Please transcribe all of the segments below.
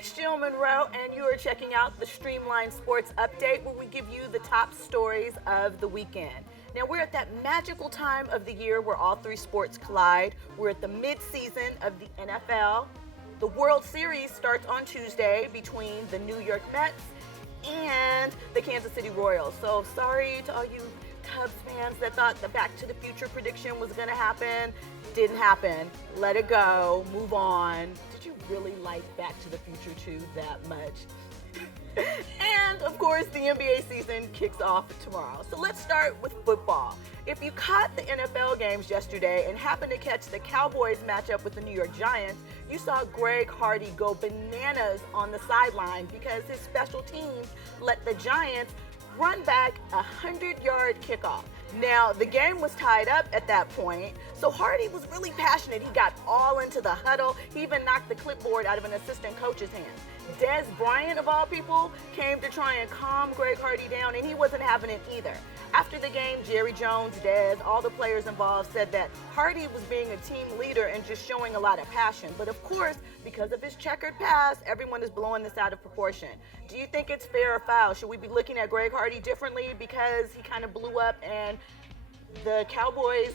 It's Jill Monroe, and you are checking out the Streamline Sports Update, where we give you the top stories of the weekend. Now, we're at that magical time of the year where all three sports collide. We're at the mid-season of the NFL. The World Series starts on Tuesday between the New York Mets and the Kansas City Royals. So sorry to all you Cubs fans that thought the Back to the Future prediction was going to happen. Didn't happen. Let it go. Move on. Did you really like Back to the Future 2 that much? And, of course, the NBA season kicks off tomorrow. So let's start with football. If you caught the NFL games yesterday and happened to catch the Cowboys matchup with the New York Giants, you saw Greg Hardy go bananas on the sideline because his special teams let the Giants run back a 100-yard kickoff. Now, the game was tied up at that point, so Hardy was really passionate. He got all into the huddle. He even knocked the clipboard out of an assistant coach's hand. Des Bryant, of all people, came to try and calm Greg Hardy down, and he wasn't having it either. After the game, Jerry Jones, Des, all the players involved said that Hardy was being a team leader and just showing a lot of passion. But of course, because of his checkered past, everyone is blowing this out of proportion. Do you think it's fair or foul? Should we be looking at Greg Hardy differently because he kind of blew up and the Cowboys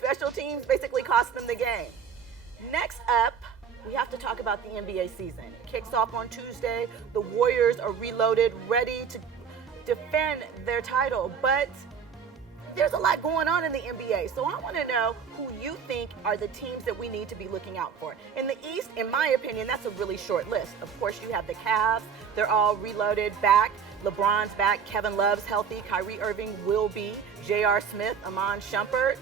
special teams basically cost them the game? Next up, we have to talk about the NBA season. It kicks off on Tuesday. The Warriors are reloaded, ready to defend their title, but there's a lot going on in the NBA, so I want to know who you think are the teams that we need to be looking out for. In the East, in my opinion, that's a really short list. Of course, you have the Cavs. They're all reloaded back. LeBron's back. Kevin Love's healthy. Kyrie Irving will be. J.R. Smith, Amon Shumpert.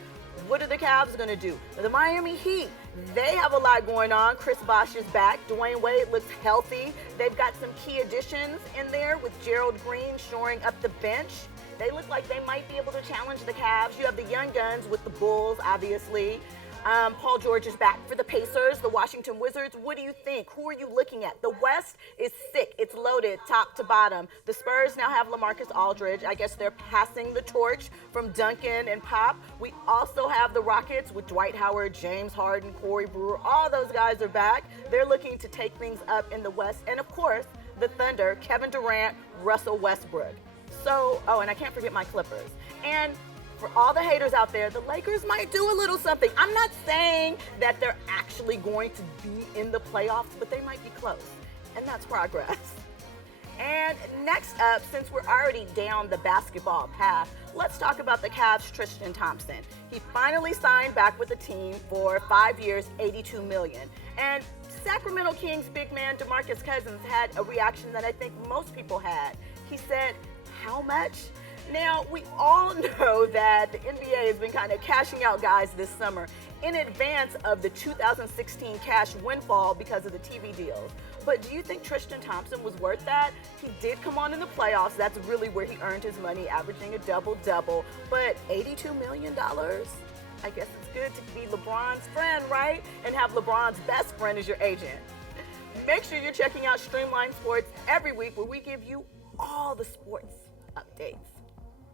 What are the Cavs going to do? The Miami Heat, they have a lot going on. Chris Bosh is back. Dwayne Wade looks healthy. They've got some key additions in there with Gerald Green shoring up the bench. They look like they might be able to challenge the Cavs. You have the young guns with the Bulls, obviously. Paul George is back for the Pacers, the Washington Wizards. What do you think? Who are you looking at? The West is sick. It's loaded top to bottom. The Spurs now have LaMarcus Aldridge. I guess they're passing the torch from Duncan and Pop. We also have the Rockets with Dwight Howard, James Harden, Corey Brewer. All those guys are back. They're looking to take things up in the West. And, of course, the Thunder, Kevin Durant, Russell Westbrook. So, and I can't forget my Clippers. And for all the haters out there, the Lakers might do a little something. I'm not saying that they're actually going to be in the playoffs, but they might be close. And that's progress. And next up, since we're already down the basketball path, let's talk about the Cavs' Tristian Thompson. He finally signed back with the team for 5 years, $82 million. And Sacramento Kings big man DeMarcus Cousins had a reaction that I think most people had. He said, "How much?" Now, we all know that the NBA has been kind of cashing out guys this summer in advance of the 2016 cash windfall because of the TV deals. But do you think Tristian Thompson was worth that? He did come on in the playoffs. That's really where he earned his money, averaging a double-double. But $82 million? I guess it's good to be LeBron's friend, right? And have LeBron's best friend as your agent. Make sure you're checking out Streamline Sports every week, where we give you all the sports updates.